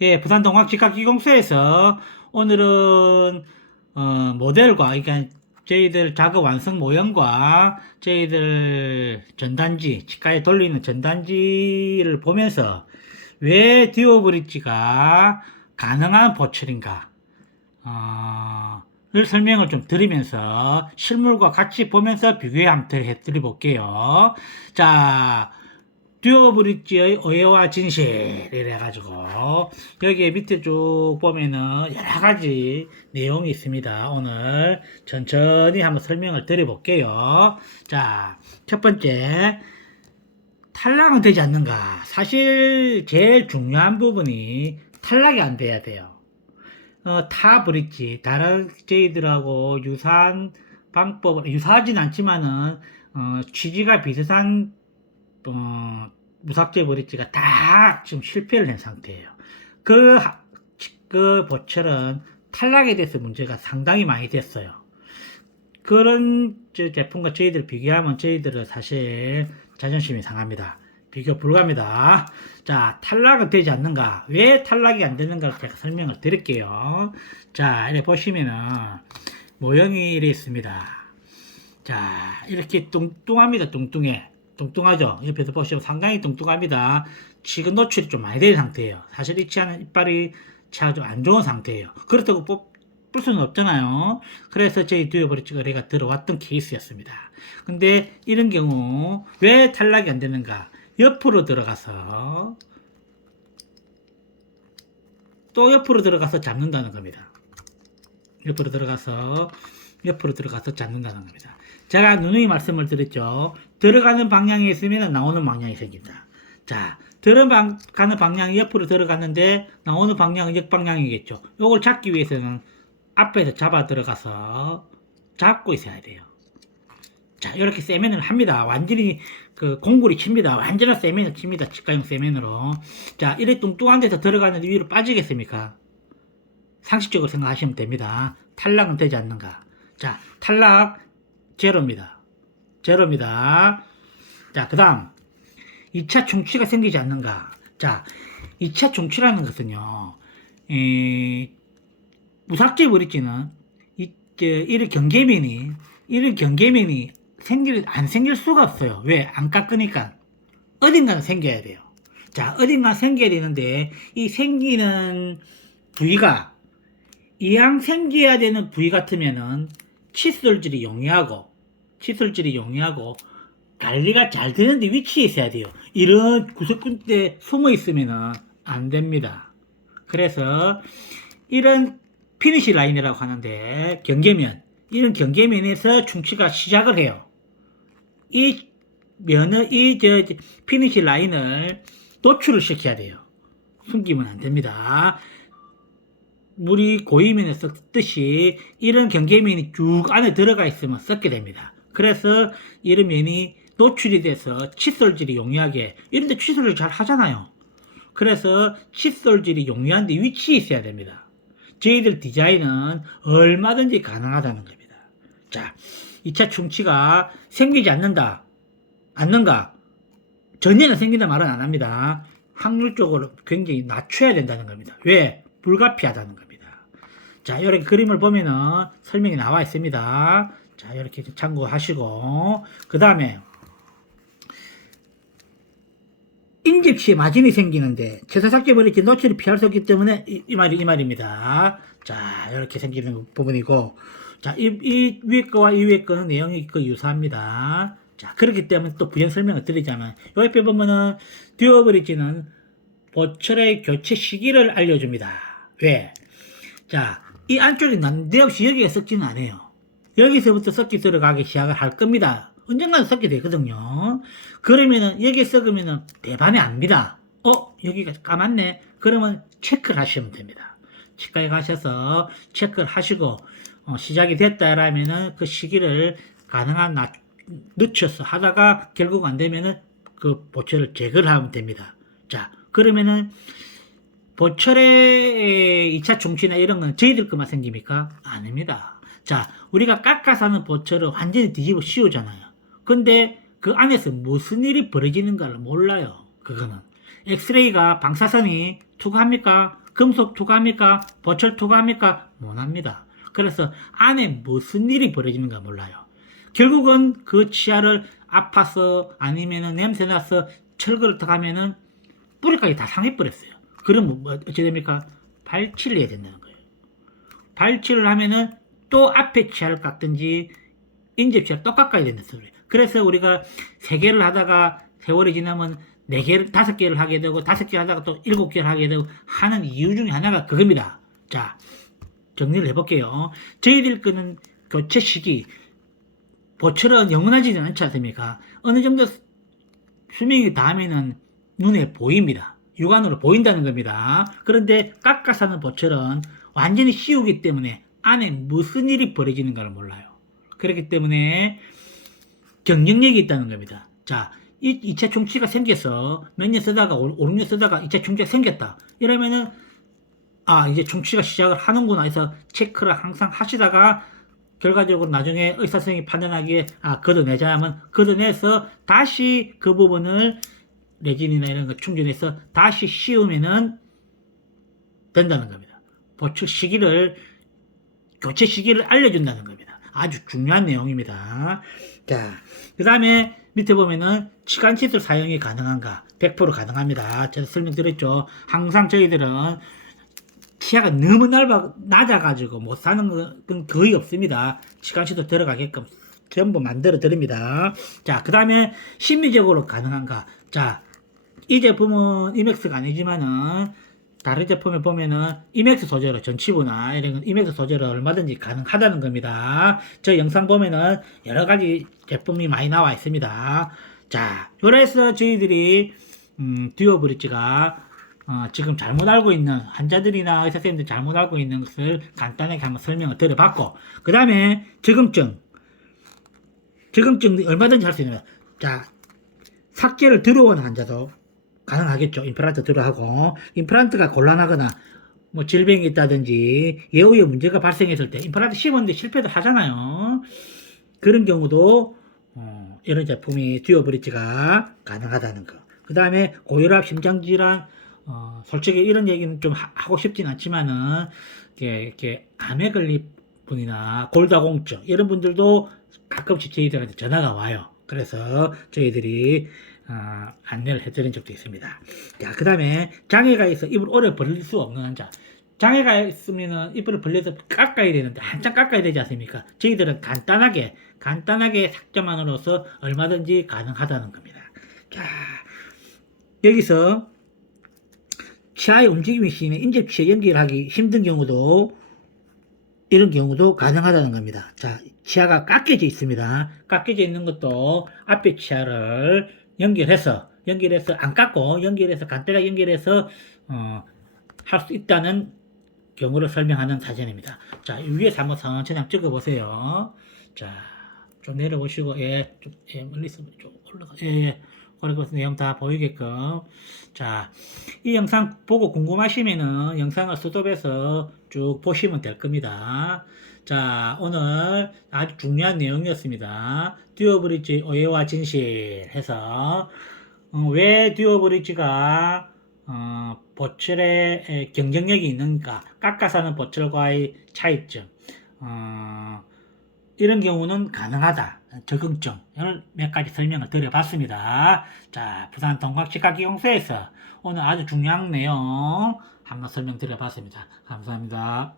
예, 부산 동학직학기공소에서 오늘은 모델과 그러니까 저희들 작업 완성 모형과 저희들 전단지 치과에 돌리는 전단지를 보면서 왜 듀오 브릿지가 가능한 보철인가 를 설명을 좀 드리면서 실물과 같이 보면서 비교해 한번 해드려 볼게요. 자, 듀오 브릿지의 오해와 진실 이래가지고 여기에 밑에 쭉 보면은 여러 가지 내용이 있습니다. 오늘 천천히 한번 설명을 드려볼게요. 자, 첫 번째 탈락은 되지 않는가? 사실 제일 중요한 부분이 탈락이 안 돼야 돼요. 타 브릿지 다른 저희들하고 유사한 방법 유사하진 않지만은 취지가 비슷한 무삭제 브릿지가 다 지금 실패를 한 상태예요. 그, 그 보철은 탈락에 대해서 문제가 상당히 많이 됐어요. 그런 제품과 저희들 비교하면 저희들은 사실 자존심이 상합니다. 비교 불가합니다. 자, 탈락은 되지 않는가? 왜 탈락이 안 되는가를 제가 설명을 드릴게요. 자, 이렇게 보시면은 모형이 이렇게 있습니다. 자, 이렇게 뚱뚱합니다. 뚱뚱해. 뚱뚱하죠? 옆에서 보시면 상당히 뚱뚱합니다. 지금 노출이 좀 많이 된 상태예요. 사실 이 치아는 이빨이 치아가 좀 안 좋은 상태예요. 그렇다고 뽑을 수는 없잖아요. 그래서 저희 듀오 브릿지 거래가 들어왔던 케이스였습니다. 근데 이런 경우 왜 탈락이 안 되는가? 옆으로 들어가서 또 옆으로 들어가서 잡는다는 겁니다. 옆으로 들어가서 잡는다는 겁니다. 제가 누누이 말씀을 드렸죠. 들어가는 방향이 있으면 나오는 방향이 생긴다. 자, 들어가는 방향이 옆으로 들어갔는데 나오는 방향은 역방향이겠죠. 이걸 잡기 위해서는 앞에서 잡아 들어가서 잡고 있어야 돼요. 자, 이렇게 세면을 합니다. 완전히 그 공구리 칩니다. 완전한 세면을 칩니다. 치과용 세면으로. 자, 이렇게 뚱뚱한 데서 들어가는데 위로 빠지겠습니까? 상식적으로 생각하시면 됩니다. 탈락은 되지 않는가? 자, 탈락 제로입니다. 제로입니다. 자, 그 다음 2차 충치가 생기지 않는가? 자, 2차 충치라는 것은요, 무삭제 브릿지는 이런 경계면이 안 생길 수가 없어요. 왜? 안 깎으니까. 어딘가는 생겨야 돼요. 자, 어딘가 생겨야 되는데, 이 생기는 부위가, 이왕 생겨야 되는 부위 같으면은, 칫솔질이 용이하고, 관리가 잘 되는데 위치에 있어야 돼요. 이런 구석군데 숨어 있으면은 안 됩니다. 그래서, 이런 피니시 라인이라고 하는데, 이런 경계면에서 충치가 시작을 해요. 이 피니시 라인을 노출을 시켜야 돼요. 숨기면 안 됩니다. 물이 고이면에 썩듯이 이런 경계면이 쭉 안에 들어가 있으면 썩게 됩니다. 그래서 이런 면이 노출이 돼서 칫솔질이 용이하게, 이런데 칫솔을 잘 하잖아요. 그래서 칫솔질이 용이한데 위치에 있어야 됩니다. 저희들 디자인은 얼마든지 가능하다는 겁니다. 자, 2차 충치가 생기지 않는가? 전혀는 생긴다 말은 안 합니다. 확률적으로 굉장히 낮춰야 된다는 겁니다. 왜? 불가피하다는 겁니다. 자, 이렇게 그림을 보면은 설명이 나와 있습니다. 자, 이렇게 참고하시고, 그 다음에 인접시에 마진이 생기는데 제사삭제 브릿지 노출이 피할 수 없기 때문에 이 말입니다. 자, 이렇게 생기는 부분이고, 자, 이 위에 거와 이 위에 거는 내용이 거의 유사합니다. 자, 그렇기 때문에 또 부연 설명을 드리자면, 요 옆에 보면은 듀오 브릿지는 보철의 교체 시기를 알려줍니다. 왜? 자, 이 안쪽이 난데없이 여기가 썩지는 않아요. 여기서부터 썩기 들어가기 시작을 할 겁니다. 언젠가는 썩게 되거든요. 그러면은 여기 썩으면은 대반이 압니다. 여기가 까맣네. 그러면 체크를 하시면 됩니다. 치과에 가셔서 체크를 하시고 시작이 됐다라면은 그 시기를 가능한 늦춰서 하다가 결국 안 되면은 그 보철을 제거를 하면 됩니다. 자, 그러면은 보철의 2차 충치나 이런 건 저희들 것만 생깁니까? 아닙니다. 자, 우리가 깎아서 하는 보철을 완전히 뒤집어 씌우잖아요. 근데 그 안에서 무슨 일이 벌어지는가를 몰라요. 그거는. 엑스레이가 방사선이 투과합니까? 금속 투과합니까? 보철 투과합니까? 못합니다. 그래서 안에 무슨 일이 벌어지는가 몰라요. 결국은 그 치아를 아파서 아니면은 냄새나서 철거를 더 가면은 뿌리까지 다 상해버렸어요. 그럼 뭐 어찌 됩니까? 발치를 해야 된다는 거예요. 발치를 하면은 또 앞에 치아를 깎든지 인접 치아를 또 깎아야 된다는 소리예요. 그래서 우리가 3개를 하다가 세월이 지나면 4개를, 5개를 하게 되고 5개 하다가 또 7개를 하게 되고 하는 이유 중에 하나가 그겁니다. 자, 정리를 해볼게요. 저희들 거는 교체 시기, 보철은 영원하지는 않지 않습니까? 어느 정도 수명이 닿으면은 눈에 보입니다. 육안으로 보인다는 겁니다. 그런데 깎아서 하는 보철은 완전히 씌우기 때문에 안에 무슨 일이 벌어지는가를 몰라요. 그렇기 때문에 경쟁력이 있다는 겁니다. 자, 이 2차 충치가 생겨서 몇 년 쓰다가 5, 6년 쓰다가 2차 충치가 생겼다. 이러면은 아, 이제 충치가 시작을 하는구나 해서 체크를 항상 하시다가 결과적으로 나중에 의사 선생님이 판단하기에 아, 걷어내자 하면 걷어내서 다시 그 부분을 레진이나 이런 거 충전해서 다시 씌우면은 된다는 겁니다. 보충 시기를, 교체 시기를 알려준다는 겁니다. 아주 중요한 내용입니다. 자, 그 다음에 밑에 보면은 치간시술 사용이 가능한가? 100% 가능합니다. 제가 설명드렸죠. 항상 저희들은 치아가 너무 낮아가지고 못 사는 건 거의 없습니다. 치간시술 들어가게끔 전부 만들어 드립니다. 자, 그 다음에 심리적으로 가능한가? 자, 이 제품은 이맥스가 아니지만은 다른 제품에 보면은 이맥스 소재로 전치부나 이런 이맥스 소재로 얼마든지 가능하다는 겁니다. 저 영상 보면은 여러 가지 제품이 많이 나와 있습니다. 자, 그래서 저희들이 듀오 브릿지가 지금 잘못 알고 있는 환자들이나 의사 선생님들 잘못 알고 있는 것을 간단하게 한번 설명을 드려봤고, 그 다음에 적응증 얼마든지 할 수 있는 거예요. 자, 삭제를 들어온 환자도 가능하겠죠. 임플란트 들어하고, 임플란트가 곤란하거나 뭐 질병이 있다든지 예후에 문제가 발생했을 때 임플란트 심었는데 실패도 하잖아요. 그런 경우도 이런 제품이 듀오 브릿지가 가능하다는 거. 그 다음에 고혈압, 심장질환, 솔직히 이런 얘기는 좀 하고 싶진 않지만은 이렇게 암에 걸린 분이나 골다공증 이런 분들도 가끔씩 저희들한테 전화가 와요. 그래서 저희들이 안내를 해드린 적도 있습니다. 자, 그 다음에 장애가 있어 입을 오래 벌릴 수 없는 환자. 장애가 있으면은 입을 벌려서 깎아야 되는데 한참 깎아야 되지 않습니까? 저희들은 간단하게 삭제만으로서 얼마든지 가능하다는 겁니다. 자, 여기서 치아의 움직임이 시인에 인접치에 연결하기 힘든 경우도 이런 경우도 가능하다는 겁니다. 자, 치아가 깎여져 있습니다. 깎여져 있는 것도 앞에 치아를 연결해서 안 깎고 연결해서 간단하게 연결해서 할 수 있다는 경우를 설명하는 사진입니다. 자, 위에서 한번 천천히 한번 찍어 보세요. 자, 좀 내려보시고 멀리서 좀 올라가. 그리고 내용 다 보이게끔. 자, 이 영상 보고 궁금하시면은 영상을 스톱해서 쭉 보시면 될 겁니다. 자, 오늘 아주 중요한 내용이었습니다. 듀오 브릿지 오해와 진실 해서 왜 듀오 브릿지가 보철의 경쟁력이 있는가, 깎아서 하는 보철과의 차이점, 이런 경우는 가능하다. 적응증을 몇 가지 설명을 드려봤습니다. 자, 부산 동각치과기공소에서 오늘 아주 중요한 내용 한번 설명드려봤습니다. 감사합니다.